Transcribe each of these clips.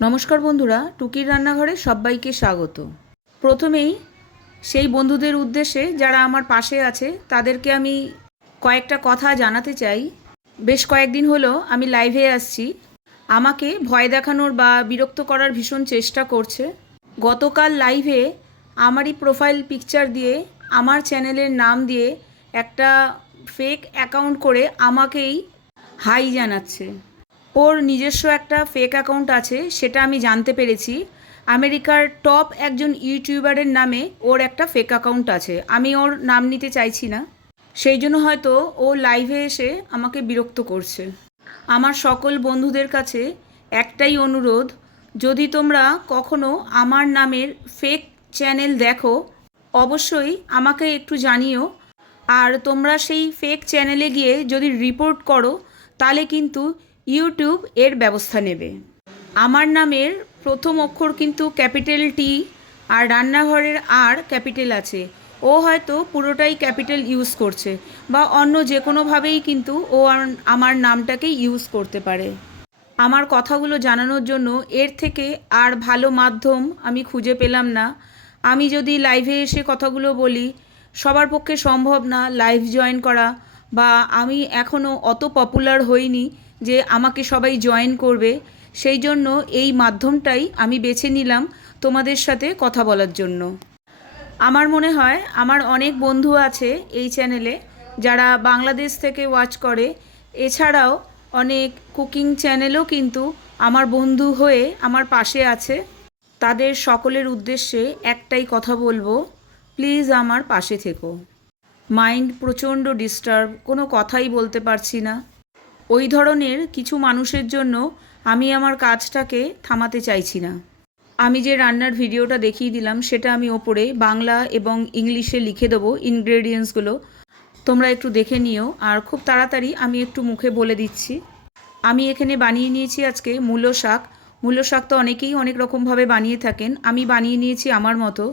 নমস্কার বন্ধুরা, টুকির রান্নাঘরে সবাইকে স্বাগত। প্রথমেই সেই বন্ধুদের উদ্দেশ্যে যারা আমার পাশে আছে, তাদেরকে আমি কয়েকটা কথা জানাতে চাই। বেশ কয়েকদিন হলো আমি লাইভে আসছি। আমাকে ভয় দেখানোর বা বিরক্ত করার ভীষণ চেষ্টা করছে। গতকাল লাইভে আমারই প্রোফাইল পিকচার দিয়ে, আমার চ্যানেলের নাম দিয়ে একটা ফেক অ্যাকাউন্ট করে আমাকেই হাই জানাচ্ছে। ওর নিজস্ব একটা ফেক অ্যাকাউন্ট আছে, সেটা আমি জানতে পেরেছি। আমেরিকার টপ একজন ইউটিউবারের নামে ওর একটা ফেক অ্যাকাউন্ট আছে। আমি ওর নাম নিতে চাইছি না। সেই জন্য হয়তো ও লাইভে এসে আমাকে বিরক্ত করছে। আমার সকল বন্ধুদের কাছে একটাই অনুরোধ, যদি তোমরা কখনো আমার নামের ফেক চ্যানেল দেখো, অবশ্যই আমাকে একটু জানিও। আর তোমরা সেই ফেক চ্যানেলে গিয়ে যদি রিপোর্ট করো, তাহলে কিন্তু ইউটিউব এর ব্যবস্থা নেবে। আমার নামের প্রথম অক্ষর কিন্তু ক্যাপিটাল টি আর রান্নাঘরের আর ক্যাপিটাল আছে। ও হয়তো পুরোটাই ক্যাপিটাল ইউজ করছে বা অন্য যে কোনোভাবেই কিন্তু ও আমার নামটাকে ইউজ করতে পারে। আমার কথাগুলো জানানোর জন্য এর থেকে আর ভালো মাধ্যম আমি খুঁজে পেলাম না। আমি যদি লাইভে এসে কথাগুলো বলি, সবার পক্ষে সম্ভব না লাইভ জয়েন করা বা আমি এখনও অত পপুলার হইনি যে আমাকে সবাই জয়েন করবে, সেই জন্য এই মাধ্যমটাই আমি বেছে নিলাম তোমাদের সাথে কথা বলার জন্য। আমার মনে হয় আমার অনেক বন্ধু আছে এই চ্যানেলে যারা বাংলাদেশ থেকে ওয়াচ করে। এছাড়াও অনেক কুকিং চ্যানেলও কিন্তু আমার বন্ধু হয়ে আমার পাশে আছে। তাদের সকলের উদ্দেশ্যে একটাই কথা বলব প্লিজ আমার পাশে থেকো। মাইন্ড প্রচণ্ড ডিস্টার্ব কোনো কথাই বলতে পারছি না। ওই ধরনের কিছু মানুষের জন্য আমি আমার কাজটাকে থামাতে চাইছি না। আমি যে রান্নার ভিডিওটা দেখিয়ে দিলাম, সেটা আমি ওপরে বাংলা এবং ইংলিশে লিখে দেবো ইনগ্রেডিয়েন্টসগুলো তোমরা একটু দেখে নিও, আর খুব তাড়াতাড়ি আমি একটু মুখে বলে দিচ্ছি। আমি এখানে বানিয়ে নিয়েছি আজকে মূলো শাক। মূলো শাক তো অনেকেই অনেক রকমভাবে বানিয়ে থাকেন। আমি বানিয়ে নিয়েছি আমার মতো।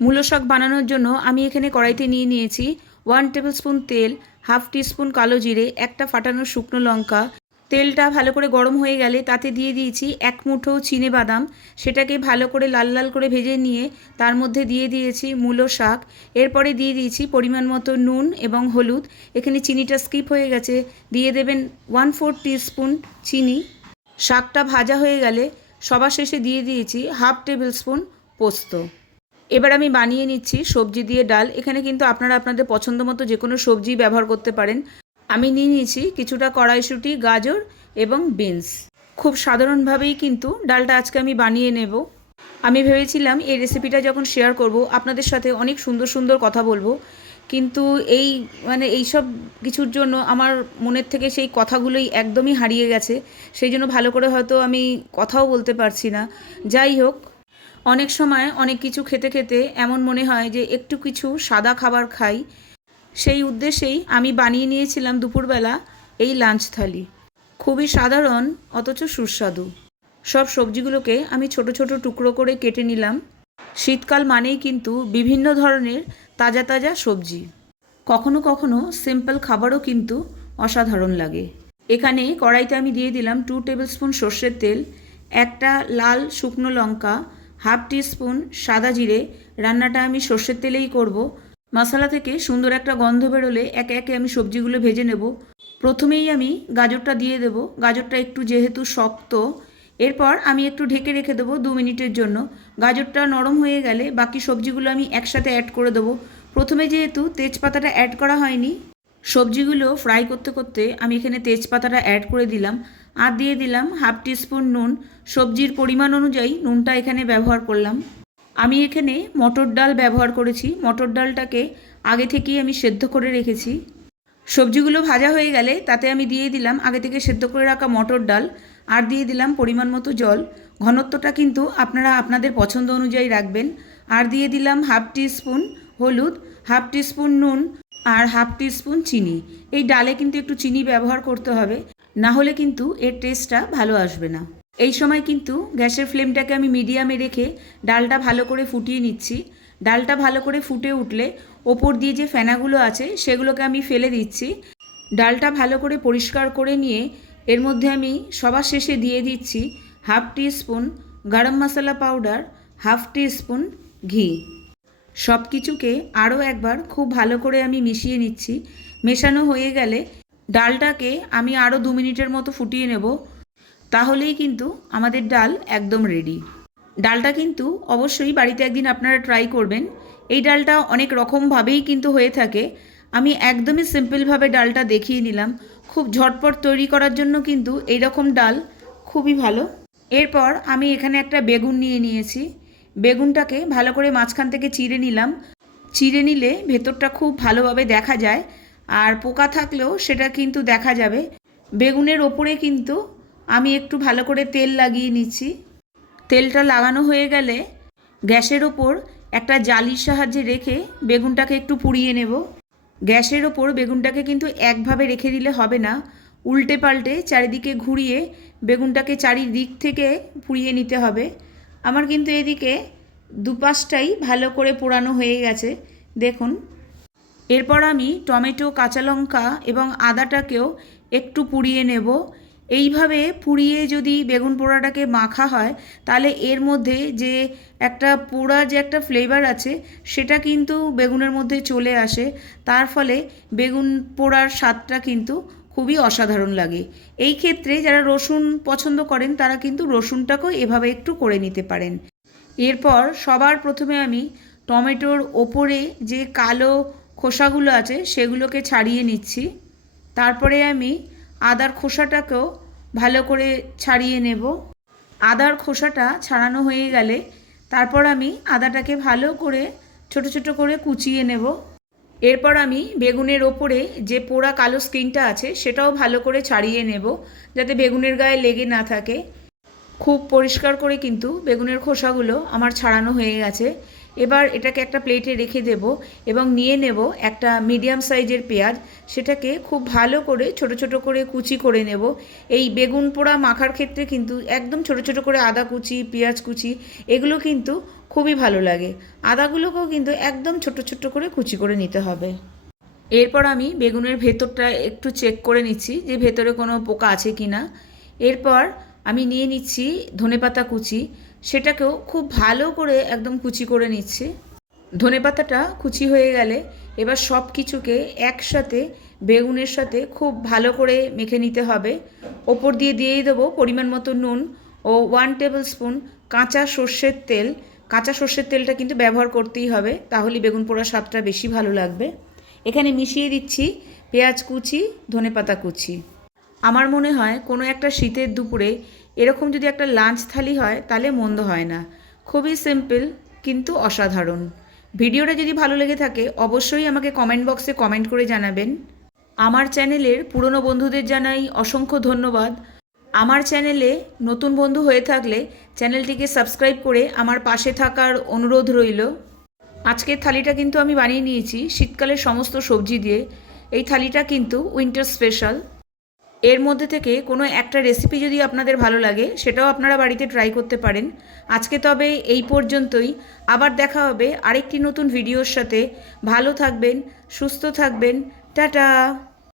মূলো শাক বানানোর জন্য আমি এখানে কড়াইতে নিয়ে নিয়েছি ওয়ান টেবিল স্পুন তেল, হাফ টিস্পুন কালো জিরে, একটা ফাটানো শুকনো লঙ্কা। তেলটা ভালো করে গরম হয়ে গেলে তাতে দিয়ে দিয়েছি এক মুঠো চিনে বাদাম। সেটাকে ভালো করে লাল লাল করে ভেজে নিয়ে তার মধ্যে দিয়ে দিয়েছি মূলো শাক। এরপরে দিয়ে দিয়েছি পরিমাণ মতো নুন এবং হলুদ। এখানে চিনিটা স্কিপ হয়ে গেছে। দিয়ে দেবেন ওয়ান ফোর স্পুন চিনি। শাকটা ভাজা হয়ে গেলে সবার শেষে দিয়ে দিয়েছি হাফ টেবিল স্পুন পোস্ত। এবার আমি বানিয়ে নিচ্ছি সবজি দিয়ে ডাল। এখানে কিন্তু আপনারা আপনাদের পছন্দ মতো যে কোনো সবজি ব্যবহার করতে পারেন। আমি নিয়ে নিয়েছি কিছুটা কড়াইশুঁটি, গাজর এবং বিনস। খুব সাধারণভাবেই কিন্তু ডালটা আজকে আমি বানিয়ে নেব। আমি ভেবেছিলাম এই রেসিপিটা যখন শেয়ার করব, আপনাদের সাথে অনেক সুন্দর সুন্দর কথা বলব। কিন্তু এই মানে এইসব কিছুর জন্য আমার মনের থেকে সেই কথাগুলোই একদমই হারিয়ে গেছে। সেই জন্য ভালো করে হয়তো আমি কথাও বলতে পারছি না। যাই হোক অনেক সময় অনেক কিছু খেতে খেতে এমন মনে হয় যে একটু কিছু সাদা খাবার খাই। সেই উদ্দেশ্যেই আমি বানিয়ে নিয়েছিলাম দুপুরবেলা এই লাঞ্চ থালি। খুবই সাধারণ, অথচ সুস্বাদু। সব সবজিগুলোকে আমি ছোট ছোট টুকরো করে কেটে নিলাম। শীতকাল মানেই কিন্তু বিভিন্ন ধরনের তাজা তাজা সবজি। কখনো কখনো সিম্পল খাবারও কিন্তু অসাধারণ লাগে। এখানে কড়াইতে আমি দিয়ে দিলাম টু টেবিল স্পুন সর্ষের তেল, একটা লাল শুকনো লঙ্কা হাফ স্পুন সাদা জিরে, রান্নাটা আমি সর্ষের তেলেই করব। মশলা থেকে সুন্দর একটা গন্ধ বেরোলে একে একে আমি সবজিগুলো ভেজে নেব। প্রথমেই আমি গাজরটা দিয়ে দেব। গাজরটা একটু যেহেতু শক্ত, এরপর আমি একটু ঢেকে রেখে দেবো দু মিনিটের জন্য। গাজরটা নরম হয়ে গেলে বাকি সবজিগুলো আমি একসাথে অ্যাড করে দেবো। প্রথমে যেহেতু তেজপাতাটা অ্যাড করা হয়নি সবজিগুলো ফ্রাই করতে করতে আমি এখানে তেজপাতাটা অ্যাড করে দিলাম। আর দিয়ে দিলাম হাফ টিস্পুন নুন। সবজির পরিমাণ অনুযায়ী নুনটা এখানে ব্যবহার করলাম। আমি এখানে মটর ডাল ব্যবহার করেছি। মটর ডালটাকে আগে থেকেই আমি সেদ্ধ করে রেখেছি। সবজিগুলো ভাজা হয়ে গেলে তাতে আমি দিয়ে দিলাম আগে থেকে সেদ্ধ করে রাখা মটর ডাল। আর দিয়ে দিলাম পরিমাণ মতো জল। ঘনত্বটা কিন্তু আপনারা আপনাদের পছন্দ অনুযায়ী রাখবেন। আর দিয়ে দিলাম হাফ স্পুন হলুদ হাফ স্পুন নুন। আর হাফ টি স্পুন চিনি। এই ডালে কিন্তু একটু চিনি ব্যবহার করতে হবে, না হলে কিন্তু এর টেস্টটা ভালো আসবে না। এই সময় কিন্তু গ্যাসের ফ্লেমটাকে আমি মিডিয়ামে রেখে ডালটা ভালো করে ফুটিয়ে নিচ্ছি। ডালটা ভালো করে ফুটে উঠলে ওপর দিয়ে যে ফেনাগুলো আছে সেগুলোকে আমি ফেলে দিচ্ছি। ডালটা ভালো করে পরিষ্কার করে নিয়ে এর মধ্যে আমি সবার শেষে দিয়ে দিচ্ছি হাফ টি স্পুন গরম মশলা পাউডার, হাফ টি স্পুন ঘি। সব কিছুকে আরও একবার খুব ভালো করে আমি মিশিয়ে নিচ্ছি। মেশানো হয়ে গেলে ডালটাকে আমি আরও দু মিনিটের মতো ফুটিয়ে নেব। তাহলেই কিন্তু আমাদের ডাল একদম রেডি ডালটা কিন্তু অবশ্যই বাড়িতে একদিন আপনারা ট্রাই করবেন। এই ডালটা অনেক রকমভাবেই কিন্তু হয়ে থাকে। আমি একদমই সিম্পলভাবে ডালটা দেখিয়ে নিলাম। খুব ঝটপট তৈরি করার জন্য কিন্তু এই রকম ডাল খুবই ভালো। এরপর আমি এখানে একটা বেগুন নিয়ে নিয়েছি। বেগুনটাকে ভালো করে মাঝখান থেকে চিড়ে নিলাম। চিড়ে নিলে ভেতরটা খুব ভালোভাবে দেখা যায়, আর পোকা থাকলেও সেটা কিন্তু দেখা যাবে। বেগুনের ওপরে কিন্তু আমি একটু ভালো করে তেল লাগিয়ে নিচ্ছি। তেলটা লাগানো হয়ে গেলে গ্যাসের ওপর একটা জালির সাহায্যে রেখে বেগুনটাকে একটু পুড়িয়ে নেব। গ্যাসের ওপর বেগুনটাকে কিন্তু একভাবে রেখে দিলে হবে না। উল্টে পাল্টে চারিদিকে ঘুরিয়ে বেগুনটাকে চারিদিক থেকে পুড়িয়ে নিতে হবে। আমার কিন্তু এদিকে দুপাশটাই ভালো করে পোড়ানো হয়ে গেছে, দেখুন। এরপর আমি টমেটো, কাঁচা লঙ্কা এবং আদাটাকেও একটু পুড়িয়ে নেব। এইভাবে পুড়িয়ে যদি বেগুন পোড়াটাকে মাখা হয়, তাহলে এর মধ্যে যে একটা পোড়া যে একটা ফ্লেভার আছে, সেটা কিন্তু বেগুনের মধ্যে চলে আসে। তার ফলে বেগুন পোড়ার স্বাদটা কিন্তু খুবই অসাধারণ লাগে। এই ক্ষেত্রে যারা রসুন পছন্দ করেন, তারা কিন্তু রসুনটাকেও এভাবে একটু করে নিতে পারেন। এরপর সবার প্রথমে আমি টমেটোর ওপরে যে কালো খোসাগুলো আছে, সেগুলোকে ছাড়িয়ে নিচ্ছি। তারপরে আমি আদার খোসাটাকেও ভালো করে ছাড়িয়ে নেব। আদার খোসাটা ছাড়ানো হয়ে গেলে তারপর আমি আদাটাকে ভালো করে, ছোট ছোট করে কুচিয়ে নেব। এরপর আমি বেগুনের ওপরে যে পোড়া কালো স্কিনটা আছে সেটাও ভালো করে ছাড়িয়ে নেব যাতে বেগুনের গায়ে লেগে না থাকে। খুব পরিষ্কার করে কিন্তু বেগুনের খোসাগুলো আমার ছাড়ানো হয়ে গেছে। এবার এটাকে একটা প্লেটে রেখে দেব এবং নিয়ে নেব একটা মিডিয়াম সাইজের পেঁয়াজ। সেটাকে খুব ভালো করে ছোট ছোট করে কুচি করে নেব। এই বেগুন পোড়া মাখার ক্ষেত্রে কিন্তু একদম ছোট ছোট করে আদা কুচি, পেঁয়াজ কুচি, এগুলো কিন্তু খুবই ভালো লাগে। আদাগুলোকেও কিন্তু একদম ছোট ছোট করে কুচি করে নিতে হবে। এরপর আমি বেগুনের ভেতরটা একটু চেক করে নিচ্ছি যে ভেতরে কোনো পোকা আছে কি না এরপর আমি নিয়ে নিচ্ছি ধনেপাতা কুচি। সেটাকেও খুব ভালো করে একদম কুচি করে নিচ্ছি। ধনেপাতাটা কুচি হয়ে গেলে এবার সব কিছুকে একসাথে বেগুনের সাথে খুব ভালো করে মেখে নিতে হবে। ওপর দিয়ে দিয়েই দেবো পরিমাণ মতো নুন ও ওয়ান টেবিল স্পুন কাঁচা সর্ষের তেল। কাঁচা সর্ষের তেলটা কিন্তু ব্যবহার করতেই হবে, তাহলে বেগুন পোড়া স্বাদটা বেশি ভালো লাগবে। এখানে মিশিয়ে দিচ্ছি পেঁয়াজ কুচি, ধনেপাতা কুচি। আমার মনে হয় কোনো একটা শীতের দুপুরে এরকম যদি একটা লাঞ্চ থালি হয়, তাহলে মন্দ হয় না। খুবই সিম্পল, কিন্তু অসাধারণ। ভিডিওটা যদি ভালো লেগে থাকে, অবশ্যই আমাকে কমেন্ট বক্সে কমেন্ট করে জানাবেন। আমার চ্যানেলের পুরনো বন্ধুদের জানাই অসংখ্য ধন্যবাদ। আমার চ্যানেলে নতুন বন্ধু হয়ে থাকলে চ্যানেলটিকে সাবস্ক্রাইব করে আমার পাশে থাকার অনুরোধ রইল। আজকের থালিটা কিন্তু আমি বানিয়ে নিয়েছি শীতকালের সমস্ত সবজি দিয়ে। এই থালিটা কিন্তু উইন্টার স্পেশাল এর মধ্যে থেকে কোনো একটা রেসিপি যদি আপনাদের ভালো লাগে, সেটাও আপনারা বাড়িতে ট্রাই করতে পারেন। আজকে তবে এই পর্যন্তই। আবার দেখা হবে আরেকটি নতুন ভিডিওর সাথে। ভালো থাকবেন, সুস্থ থাকবেন। টাটা!